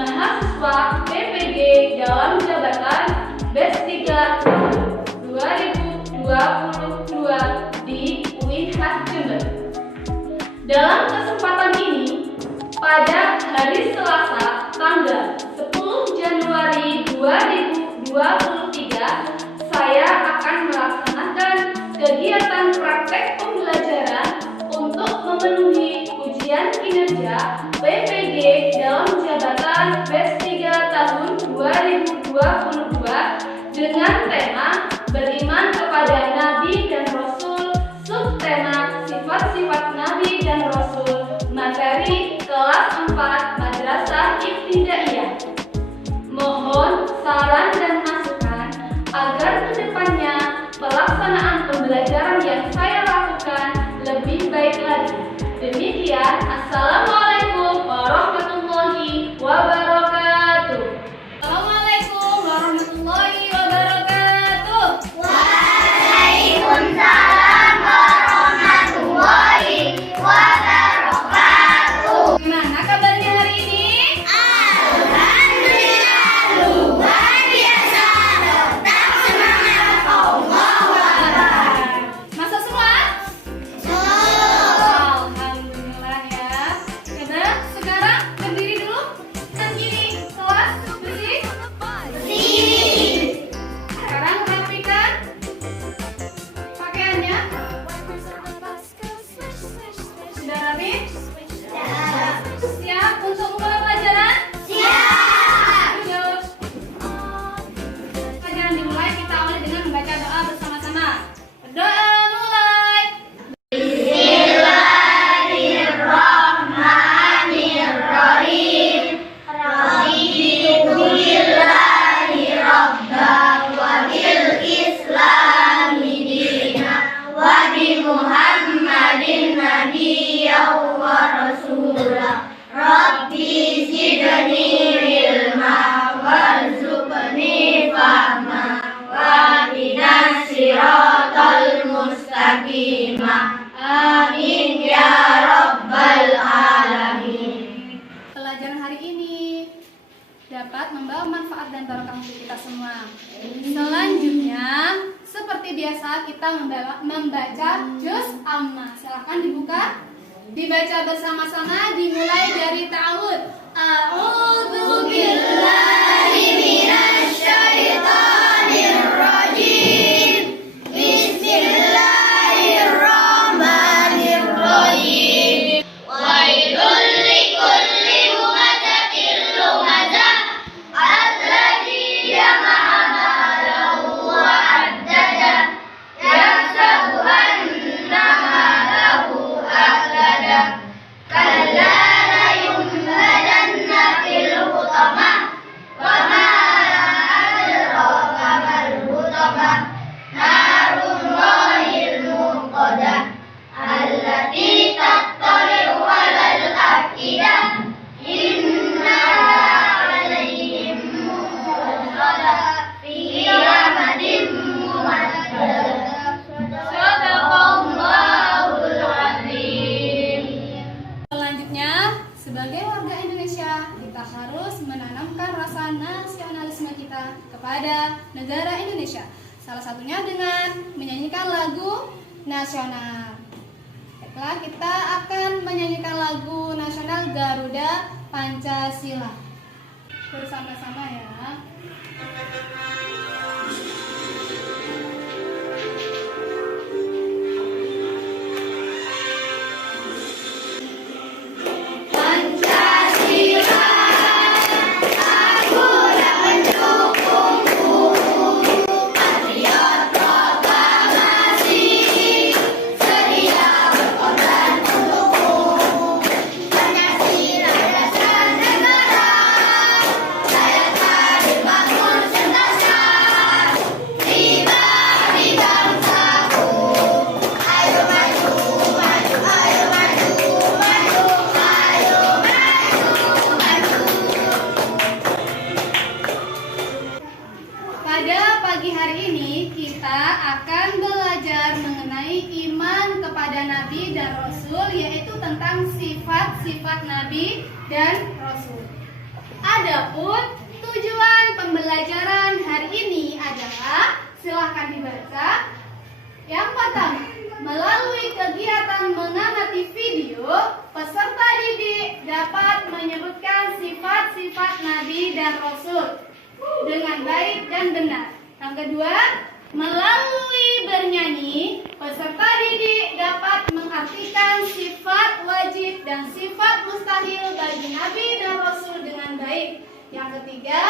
mahasiswa PPG dalam jabatan BES 3 tahun 2022 di UINHAS Jember. Dalam kesempatan ini, pada hari Selasa tanggal 10 Januari 2023, saya akan melaksanakan kegiatan praktek pembelajaran untuk memenuhi ujian kinerja PPG dalam jabatan BES 3 tahun 2022 dengan tema beriman kepada Nabi dan Rasul, subtema sifat-sifat Nabi dan Rasul, materi kelas 4 Madrasah Ibtidaiyah. Mohon saran dan masukan agar kedepannya pelaksanaan pembelajaran yang saya lakukan lebih baik lagi. Demikian, Assalamualaikum warahmatullahi wabarakatuh. Assalamualaikum warahmatullahi wabarakatuh. Waalaikumsalam warahmatullahi wabarakatuh. Gimana kabarnya hari ini? Alhamdulillah, luar biasa. Tetap semangat, Allah. Masuk semua? Masuk. Alhamdulillah ya. Udah, sekarang berdiri dulu. Kan gini, kelas bersih. Sekarang rapikan pakaiannya. Sudah rapi? Siap untuk mulai pelajaran? Siap. Yuk. Pelajaran dimulai, kita awali dengan membaca doa bersama-sama. Berdoa mulai. Bismillahirrahmanirrahim. Raditu billahi rabban wa bil islami dinan wa bi Muhammadin nabiyyan wa rasulah. Rabbi zidni ilma warzuqni fahma wahdina siratal mustaqima. Amin ya rabbal alamin. Pelajaran hari ini dapat membawa manfaat dan barokah untuk kita semua. Selanjutnya, seperti biasa kita membaca juz amma. Silahkan dibuka, dibaca bersama-sama, dimulai dari ta'awud. A'udzu Billahi minasyaitonir rajim. Bismillahirrahmanirrahim. Wailul likulli humazatil lumazah alladzi jama'a malahu wa addadah yahsabu anna malahu akhladah kalla la yumladanna fil hutamah wa ma adraka mal hutamah narullahil muqadah allati tattali'u 'alal afidah innaha 'alaihim mu'sadah fi amadin mumaddah. Shadaqallahul 'azim. Selanjutnya, sebagai warga Indonesia, kita harus menanamkan rasa nasionalisme kita kepada negara Indonesia. Salah satunya dengan menyanyikan lagu nasional. Baiklah, kita akan menyanyikan lagu nasional Garuda Pancasila. Bersama-sama ya. Pancasila, aku yang mendukungmu. Patriot proklamasi, sedia berkorban untukmu. Pancasila dasar negara, layak dibangun sentosa. Pribadi bangsaku, ayo maju, maju, ayo maju, maju, ayo maju, maju. Pada pagi hari ini kita akan belajar mengenai iman kepada Nabi dan Rasul, yaitu tentang sifat-sifat Nabi dan Rasul. Ada Adapun tujuan pembelajaran hari ini adalah, silahkan dibaca. Yang pertama, melalui kegiatan mengamati video, peserta didik dapat menyebutkan sifat-sifat Nabi dan Rasul dengan baik dan benar. Yang kedua, melalui bernyanyi, peserta didik dapat mengartikan sifat wajib dan sifat mustahil bagi Nabi dan Rasul dengan baik. Yang ketiga,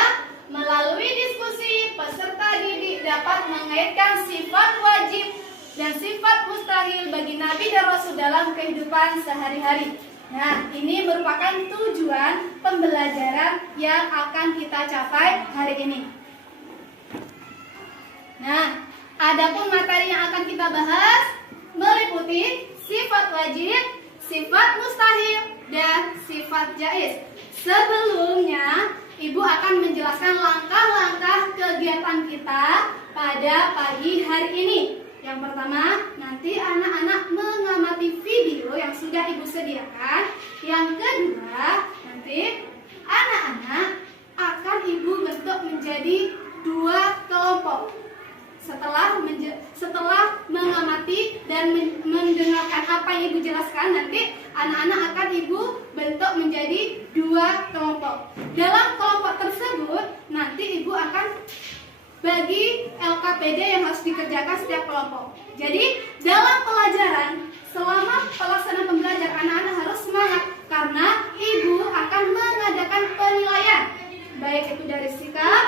melalui diskusi, peserta didik dapat mengaitkan sifat wajib dan sifat mustahil bagi Nabi dan Rasul dalam kehidupan sehari-hari. Nah, ini merupakan tujuan pembelajaran yang akan kita capai hari ini. Nah, adapun materi yang akan kita bahas meliputi sifat wajib, sifat mustahil, dan sifat jaiz. Sebelumnya, Ibu akan menjelaskan langkah-langkah kegiatan kita pada pagi hari ini. Yang pertama, nanti anak-anak mengamati video yang sudah Ibu sediakan. Yang kedua, nanti anak-anak akan Ibu bentuk menjadi 2 kelompok. Setelah mengamati dan mendengarkan apa yang Ibu jelaskan, nanti anak-anak akan Ibu bentuk menjadi 2 kelompok. Dalam kelompok tersebut, nanti Ibu akan bagi LKPD yang harus dikerjakan setiap kelompok. Jadi, dalam pelajaran, selama pelaksanaan pembelajaran, anak-anak harus semangat karena Ibu akan mengadakan penilaian, baik itu dari sikap,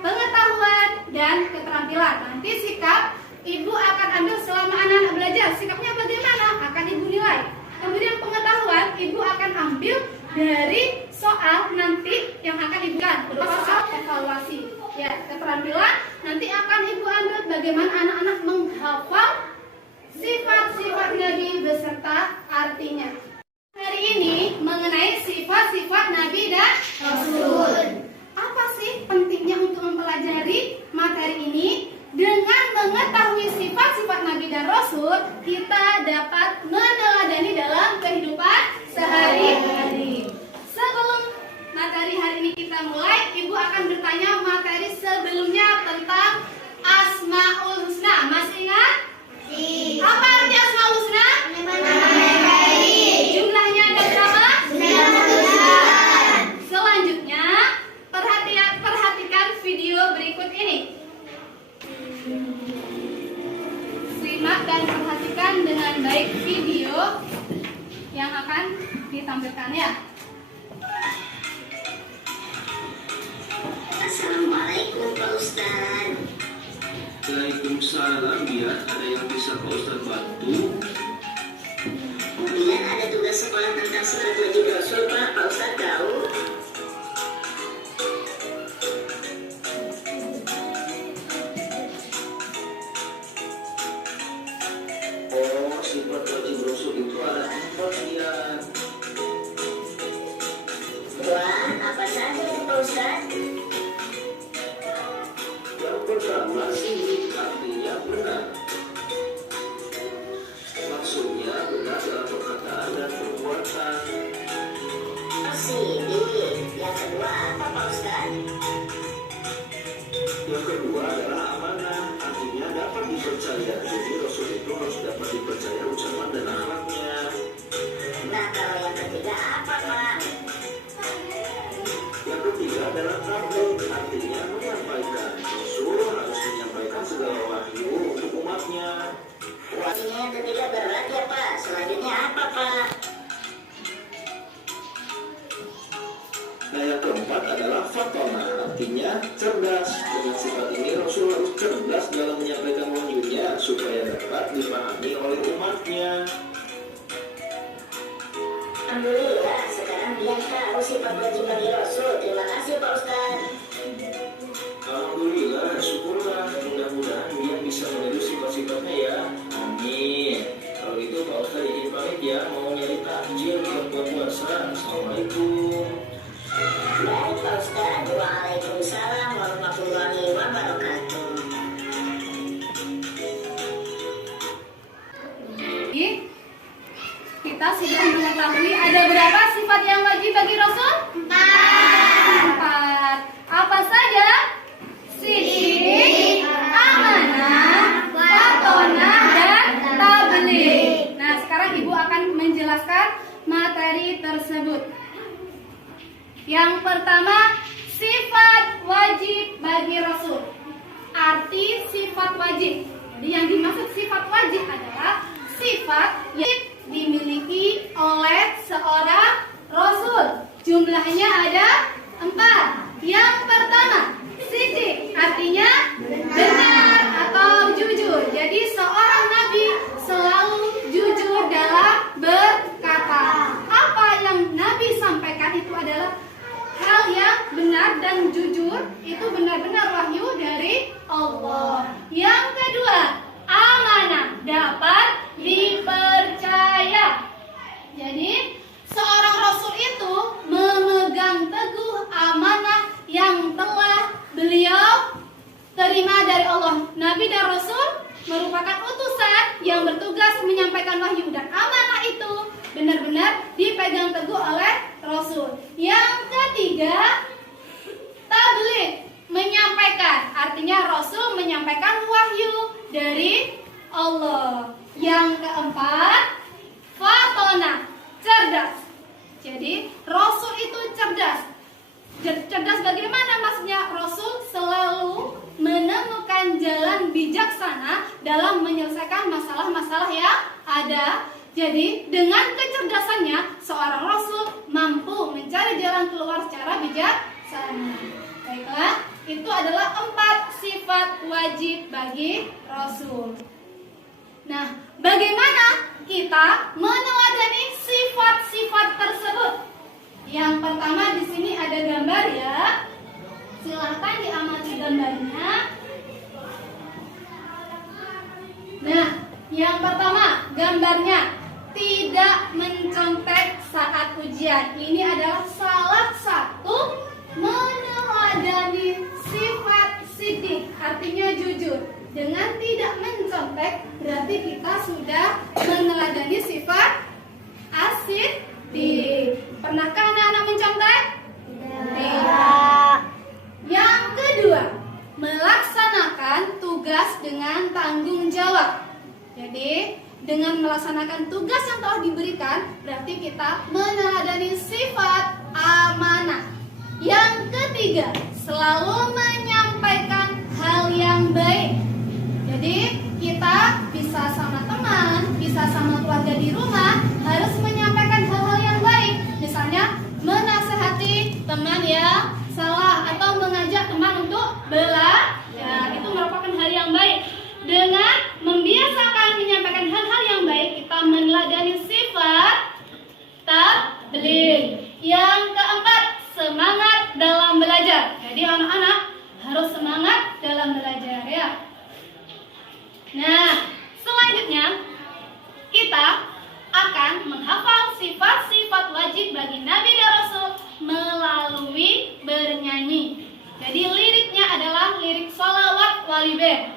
pengetahuan, dan keterampilan. Nanti sikap Ibu akan ambil selama anak-anak belajar. Sikapnya bagaimana? Akan Ibu nilai. Kemudian pengetahuan Ibu akan ambil dari soal nanti yang akan Ibu kan, soal evaluasi. Ya, keterampilan nanti akan Ibu ambil bagaimana anak-anak menghafal sifat-sifat Nabi beserta artinya. Hari ini mengenai sifat-sifat Nabi dan Rasul. Apa sih pentingnya untuk mempelajari materi ini? Dengan mengetahui sifat-sifat Nabi dan Rasul, kita dapat meneladani dalam kehidupan sehari-hari. Sebelum materi hari ini kita mulai, Ibu akan bertanya materi sebelumnya tentang Asmaul Husna. Masih ingat? Apa arti Asmaul Husna? Jumlahnya ada berapa? 9. Selanjutnya, perhatikan video berikut ini. Simak dan perhatikan dengan baik video yang akan ditampilkan ya. Assalamualaikum Pak Ustaz. Waalaikumsalam ya. Ada yang bisa Pak Ustaz bantu? Kemudian ada tugas sekolah tentang surat wajib Rasul Pak. Pak Ustaz tahu? Oh, sifat wajib Rasul itu ada 4 ya. Wah, apa saja itu Pak Ustaz? Yang pertama sih artinya benar. Maksudnya benar dalam perkataan dan perbuatan. Sidik. Yang kedua apa Pak Ustaz? Yang kedua adalah amanah, artinya dapat dipercaya. Jadi Rasul itu harus dapat dipercaya ucapan dan akhlaknya. Nah, kalau yang ketiga apa Pak? Yang ketiga adalah tabligh, artinya menyampaikan. Rasul harus menyampaikan segala wahyu untuk umatnya. Wahnya yang ketiga berat ya Pak. Selanjutnya apa Pak? Nah, yang keempat adalah fatona, artinya cerdas. Dengan sifat ini Rasul harus cerdas dalam menyampaikan wahyunya supaya dapat dipahami oleh umatnya. Alhamdulillah, sekarang dia tahu sifat wajib bagi Rasul. Terima kasih Pak Ustaz. Alhamdulillah, syukurlah. Mudah-mudahan dia bisa meniru sifat-sifatnya ya. Amin. Kalau itu Pak Ustaz izin pamit ya, mau nyari takjil buat buka puasa. Assalamualaikum. Baik Pak Ustaz. Waalaikumsalam warahmatullahi wabarakatuh. Kita sudah mengetahui ada berapa sifat yang wajib bagi Rasul? 4. pertama, sifat wajib bagi Rasul. Arti sifat wajib. Jadi yang dimaksud sifat wajib adalah sifat yang dimiliki oleh seorang Rasul. Jumlahnya ada 4. Yang pertama, siddiq, artinya benar atau jujur. Jadi seorang nabi selalu jujur dalam berkata. Apa yang nabi sampaikan itu adalah hal yang benar dan jujur, itu benar-benar wahyu dari Allah. Yang kedua, amanah, dapat dipercaya. Jadi seorang Rasul itu memegang teguh amanah yang telah beliau terima dari Allah. Nabi dan Rasul merupakan utusan yang bertugas menyampaikan wahyu, dan amanah itu benar-benar dipegang teguh oleh Rasul. Yang ketiga, tabligh, menyampaikan. Artinya Rasul menyampaikan wahyu dari Allah. Yang keempat, fatona, cerdas. Jadi Rasul itu cerdas. Cerdas bagaimana maksudnya? Rasul selalu menemukan jalan bijaksana dalam menyelesaikan masalah-masalah yang ada. Jadi dengan kecerdasannya seorang Rasul mampu mencari jalan keluar secara bijaksana. Baiklah, itu adalah 4 sifat wajib bagi Rasul. Nah, bagaimana kita meneladani sifat-sifat tersebut? Yang pertama di sini ada gambar ya. Silahkan diamati gambarnya. Nah, yang pertama gambarnya tidak mencontek saat ujian. Ini adalah salah satu meneladani sifat siddiq, artinya jujur. Dengan tidak mencontek berarti kita sudah meneladani sifat as-siddiq. Pernahkah anak-anak mencontek? Tidak. Yang kedua, melaksanakan tugas dengan tanggung jawab. Jadi, dengan melaksanakan tugas yang telah diberikan, berarti kita meneladani sifat amanah. Yang ketiga, selalu menyampaikan hal yang baik. Jadi, kita bisa sama teman, bisa sama keluarga di rumah, harus menyampaikan hal-hal yang baik. Misalnya, menasehati teman yang salah atau mengajak teman untuk belajar. Itu merupakan hal yang baik. Dengan membiasakan menyampaikan hal-hal yang baik, kita meneladani sifat tabligh. Yang keempat, semangat dalam belajar. Jadi anak-anak harus semangat dalam belajar ya. Nah, selanjutnya kita akan menghafal sifat-sifat wajib bagi Nabi dan Rasul melalui bernyanyi. Jadi liriknya adalah lirik sholawat walibeh.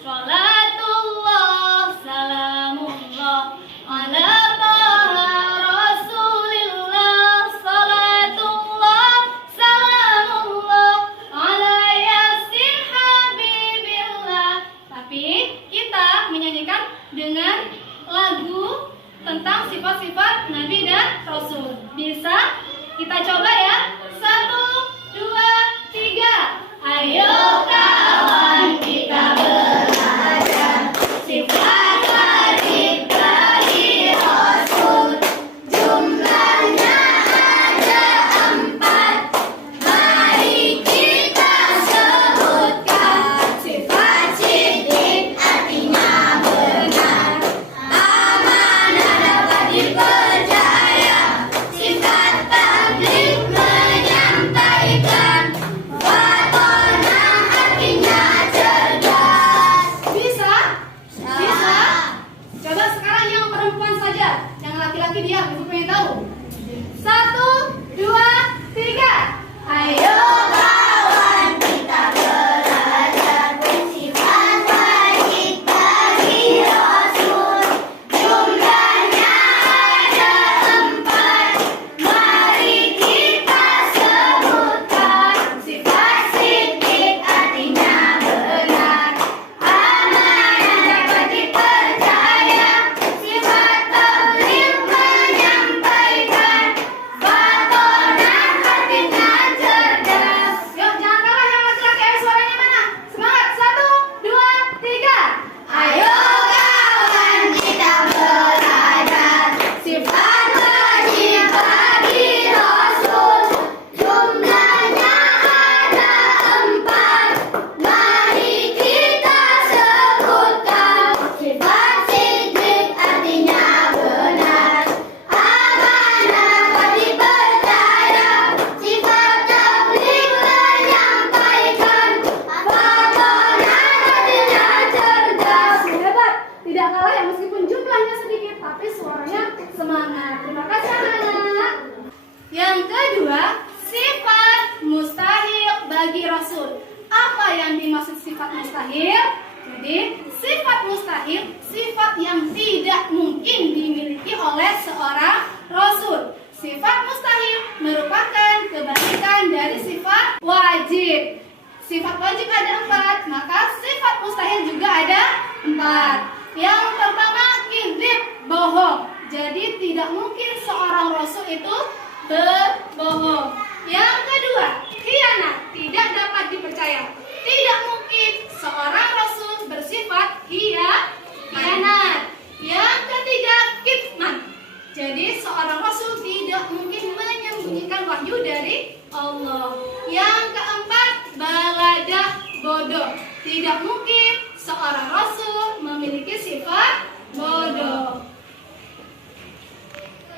Sholatullah, salamullah, ala taha rasulillah. Sholatullah, salamullah, ala yasin habibillah. Tapi kita menyanyikan dengan lagu tentang sifat-sifat Nabi dan Rasul. Bisa kita coba ya? bagi Rasul. Apa yang dimaksud sifat mustahil? Jadi sifat mustahil, sifat yang tidak mungkin dimiliki oleh seorang Rasul. Sifat mustahil merupakan kebalikan dari sifat wajib. Sifat wajib ada 4, maka sifat mustahil juga ada 4. Yang pertama, kizib, bohong. Jadi tidak mungkin seorang Rasul itu berbohong. Yang kedua, khianat, tidak dapat dipercaya. Tidak mungkin seorang Rasul bersifat khianat. Yang ketiga, kitman. Jadi seorang Rasul tidak mungkin menyembunyikan wahyu dari Allah. Yang keempat, baladah, bodoh. Tidak mungkin seorang Rasul memiliki sifat bodoh.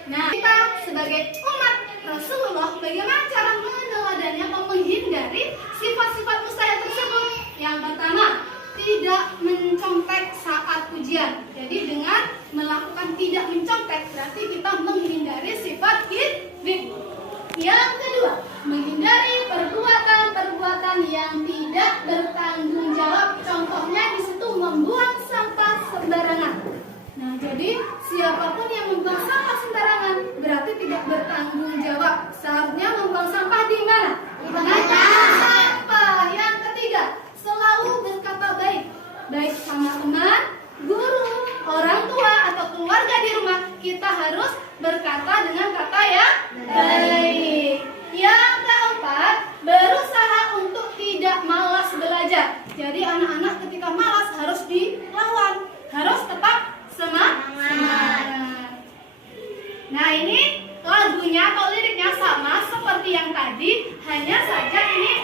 Nah, kita sebagai umat Rasulullah, bagaimana cara meneladani atau menghindari sifat-sifat mustahil tersebut? Yang pertama, tidak mencontek saat ujian. Jadi dengan melakukan tidak mencontek, berarti kita menghindari sifat kizib. Yang kedua, menghindari perbuatan-perbuatan yang tidak bertanggung jawab. Contohnya di situ membuang sampah sembarangan. Nah, jadi siapapun yang membuang sampah sembarangan berarti tidak bertanggung jawab. Seharusnya membuang sampah di mana? Di sampah. Yang ketiga, selalu berkata baik. Baik sama teman, guru, orang tua, atau keluarga di rumah. Kita harus berkata dengan kata yang baik. Yang keempat, berusaha untuk tidak malas belajar. Jadi anak-anak ketika malas harus dilawan, harus tetap semangat. Nah, ini lagunya atau liriknya sama seperti yang tadi, hanya saja ini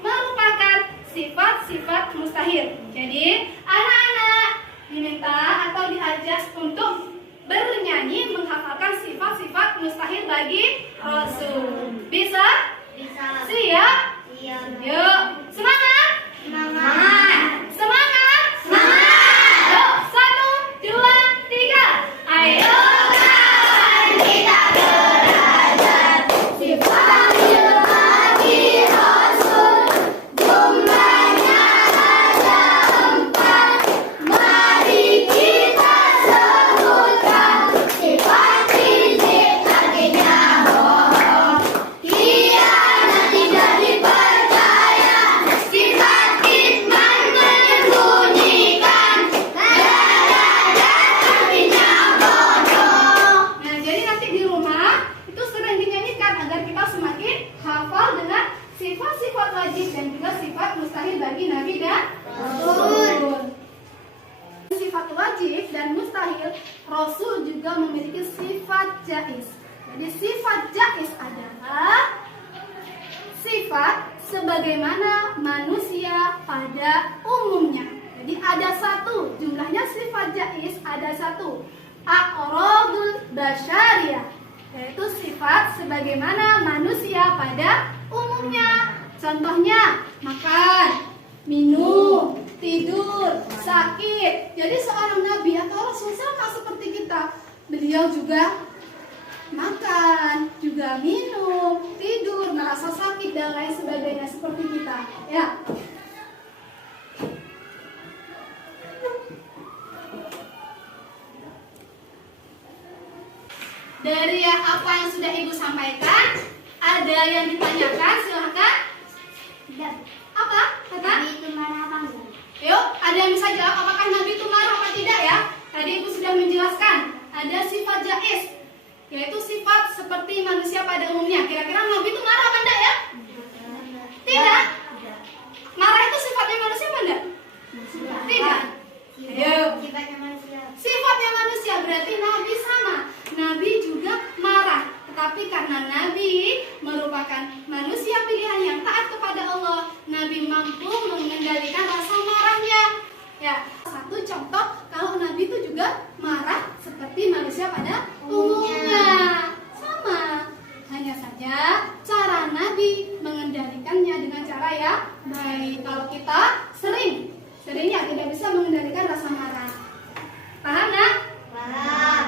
merupakan sifat-sifat mustahil. Jadi anak-anak diminta atau diajak untuk bernyanyi menghafalkan sifat-sifat mustahil bagi Rasul. Bisa? Bisa. Siap? Iya. Yuk, semangat! Semangat. Semangat! Semangat! Yuk, 1, 2, 3. Ayo kawan kita belajar sifat bagi Rasul. Jumlahnya ada 4. Mari kita sebutkan. Sifat kizib artinya bohong. Khianat tidak dipercaya. Sifat kitman menyembunyikan. Baladah artinya bodoh. Nah, jadi nanti di rumah itu sering dinyanyikan agar kita semakin hafal dengan sifat-sifat wajib dan juga sifat mustahil bagi Nabi dan Rasul. Sifat wajib dan mustahil, Rasul juga memiliki sifat jaiz. Jadi sifat jaiz adalah sifat sebagaimana manusia pada umumnya. Jadi ada 1, jumlahnya sifat jaiz ada 1. Aqradul basyariyah, yaitu sifat sebagaimana manusia pada umumnya. Contohnya makan, minum, tidur, sakit. Jadi seorang nabi atau rasul sama seperti kita. Beliau juga makan, juga minum, tidur, merasa sakit dan lain sebagainya seperti kita. Ya. Dari apa yang sudah Ibu sampaikan, ada yang ditanyakan, silahkan. Apa? Kata? Nabi itu marah apa enggak? Yuk, ada yang bisa jawab apakah Nabi itu marah apa tidak ya? Tadi Ibu sudah menjelaskan, ada sifat jaiz, yaitu sifat seperti manusia pada umumnya. Kira-kira Nabi itu marah apa enggak ya? Tidak. Marah itu sifatnya manusia apa enggak? Tidak. Ayo. Sifatnya manusia. Sifatnya manusia berarti Nabi sama. Nabi juga marah. Tetapi karena Nabi merupakan manusia pilihan yang taat kepada Allah, Nabi mampu mengendalikan rasa marahnya. Ya, satu contoh kalau Nabi itu juga marah seperti manusia pada umumnya. Sama. Hanya saja cara Nabi mengendalikannya dengan cara yang baik. Kalau kita seringnya tidak bisa mengendalikan rasa marah. Paham, Nak? Paham.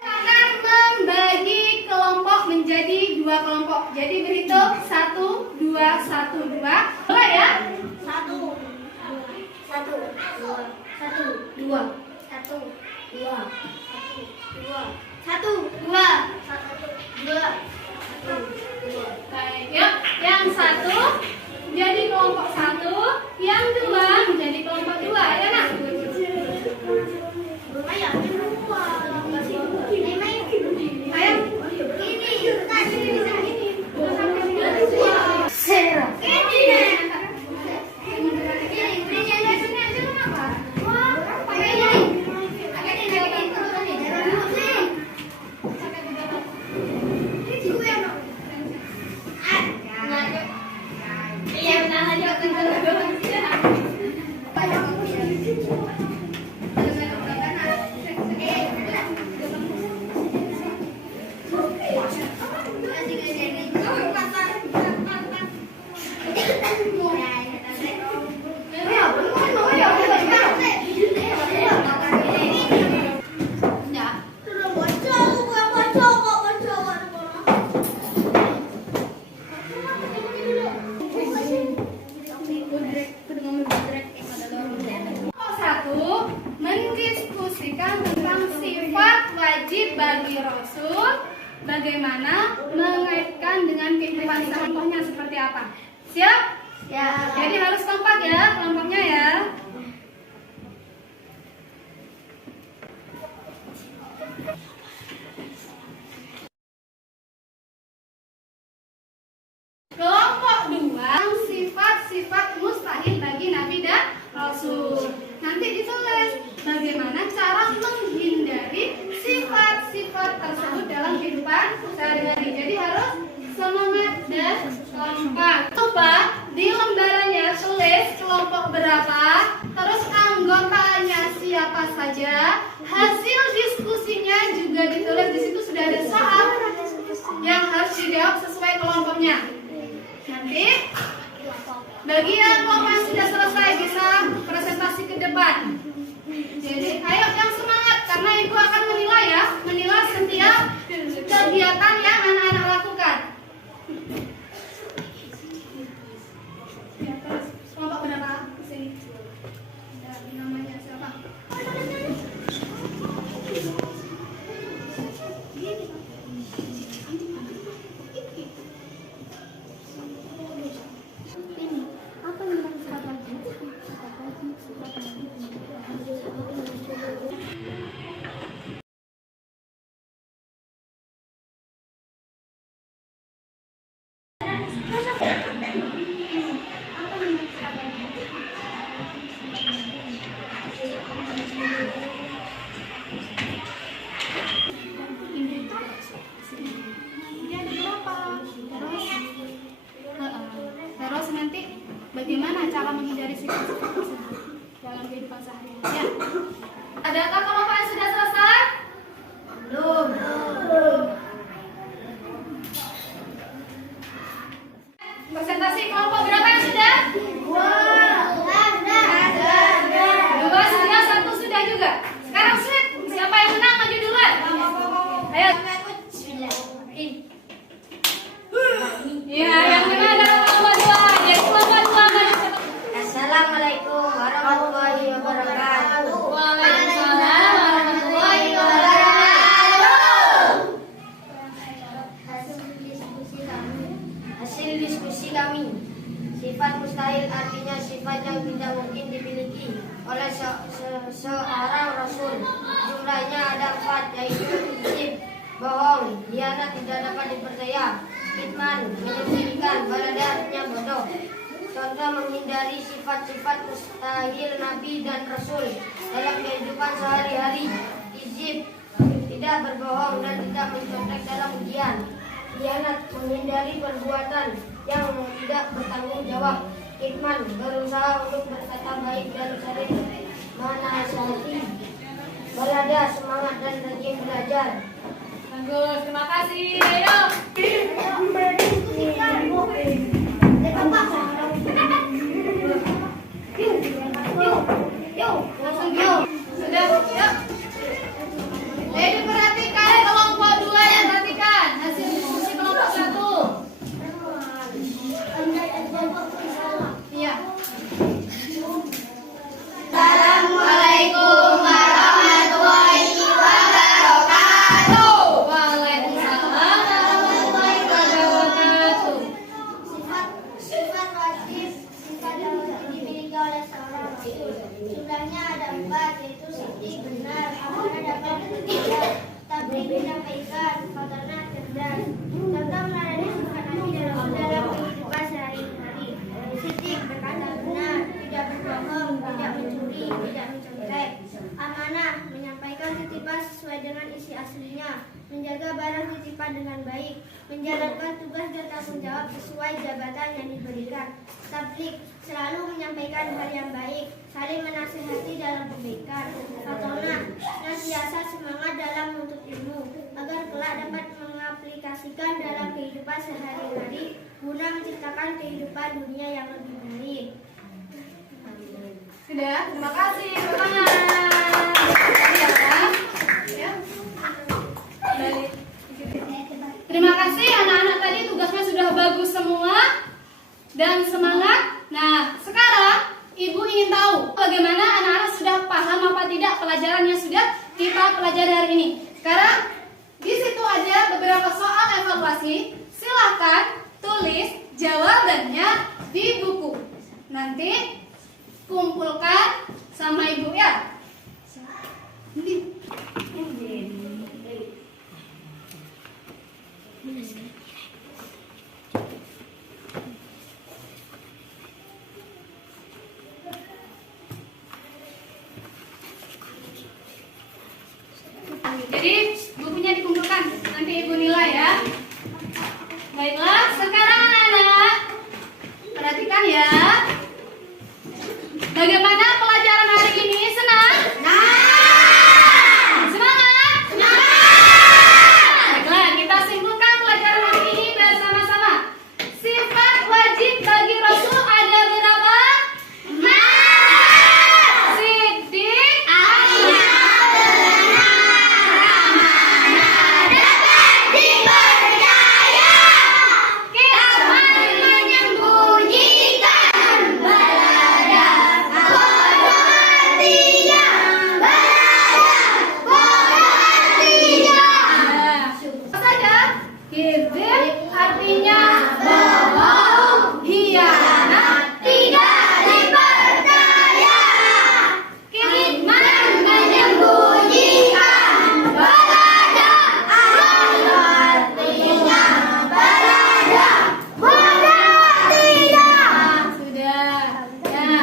Akan membagi kelompok menjadi 2 kelompok. Jadi berhitung 1, 2, 1, 2. Mulai ya. 1 1 2 1 2 1 2 1 2 1 2 Baik, yuk. Yang 1 menjadi kelompok 1, yang 2 menjadi kelompok 2. Ya, Nak? Ayo. Mendiskusikan tentang sifat wajib bagi Rasul, bagaimana mengaitkan dengan kehidupan contohnya seperti apa. Siap? Ya. Jadi harus kompak ya kelompoknya ya. Kelompok 2, sifat-sifat mustahil bagi Nabi dan Rasul. Nanti ditulis bagaimana cara menghindari sifat-sifat tersebut dalam kehidupan sehari-hari. Jadi harus semangat dan kompak. Lupa di lembarannya tulis kelompok berapa, terus anggotanya siapa saja, hasil diskusinya juga ditulis. Di situ sudah ada soal yang harus dijawab sesuai kelompoknya. Nanti bagian kelompok yang sudah selesai bisa presentasi ke depan. Jadi ayo yang semangat karena ibu akan menilai ya, menilai setiap kegiatan yang anak-anak lakukan. Ya, terus kelompok berapa? Sini. Ada namanya siapa? Terus nanti bagaimana cara menghindari sifat-sifat tersebut dalam kehidupan sehari-hari? Ya. Adakah kelompok yang sudah selesai? Belum. Presentasi kelompok berapa yang sudah? 2 sudah, 1 sudah juga. Sekarang sweet, siapa yang menang maju duluan? Ayo. Ya, yang menang adalah kelompok 2. Jadi kelompok 2 maju. Assalamualaikum warahmatullahi wabarakatuh. Waalaikumsalam warahmatullahi wabarakatuh. Hasil diskusi kami. Sifat mustahil artinya sifat yang tidak mungkin dimiliki oleh seorang rasul. Jumlahnya ada 4, yaitu kizib, bohong, khianat, tidak dapat dipercaya, kitman, menyembunyikan, balada artinya bodoh. Contoh menghindari sifat-sifat mustahil Nabi dan Rasul dalam kehidupan sehari-hari. Kizib, tidak berbohong dan tidak mencontek dalam ujian. Khianat, menghindari perbuatan yang tidak bertanggung jawab. Hikman, berusaha untuk berkata baik dan sering menasihati. Balada, semangat dan rajin belajar. Bagus, terima kasih. Ayo. Langsung yuk. Sudah, yuk. Jadi perhatikan kelompok 2 yang perhatikan hasil diskusi kelompok 1. aslinya, menjaga barang titipan dengan baik, menjalankan tugas dan tanggung jawab sesuai jabatan yang diberikan. Tablik, selalu menyampaikan hal yang baik, saling menasihati dalam kebaikan. Fatona, senantiasa semangat dalam menuntut ilmu, agar kelak dapat mengaplikasikan dalam kehidupan sehari-hari, guna menciptakan kehidupan dunia yang lebih baik. Sudah, terima kasih. Fatona. Ya. Balik. Terima kasih anak-anak, tadi tugasnya sudah bagus semua dan semangat. Nah, sekarang Ibu ingin tahu bagaimana anak-anak sudah paham apa tidak pelajaran yang sudah kita pelajari hari ini. Sekarang di situ ada beberapa soal evaluasi. Silakan tulis jawabannya di buku. Nanti kumpulkan sama Ibu ya. Jadi bukunya dikumpulkan, nanti Ibu nilai ya. Baiklah, sekarang anak-anak perhatikan ya. Bagaimana pelajaran hari ini? Senang? Semangat? Baiklah, kita simpulkan pelajaran hari ini bersama-sama. Sifat wajib bagi Rasul ada berapa? Siddiq, artinya bohong, hianat, tidak dipercaya. Kitman menyembunyikan berada, artinya berada, bodoh tidak. Sudah. Nah,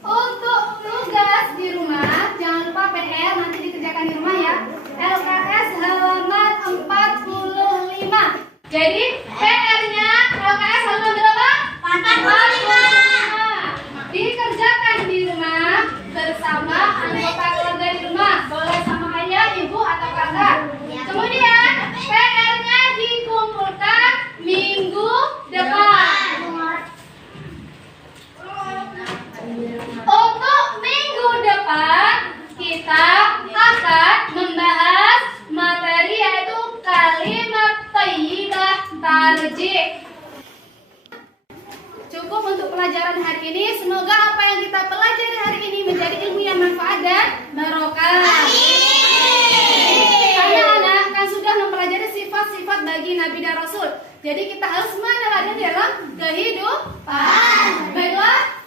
untuk tugas di rumah jangan lupa PR nanti dikerjakan di rumah ya. LKS halaman 45. Jadi PR-nya LKS halaman berapa? 45. Dikerjakan di rumah bersama anggota keluarga di rumah. Boleh sama ayah, ibu, atau kakak. Kemudian PR-nya dikumpulkan minggu depan. Untuk minggu depan kita akan membahas materi yaitu kalimat thayyibah tarjih. Cukup untuk pelajaran hari ini. Semoga apa yang kita pelajari hari ini menjadi ilmu yang manfaat dan barokah. Anak-anak kan sudah mempelajari sifat-sifat bagi Nabi dan Rasul. Jadi kita harus meneladani dalam kehidupan. Baiklah.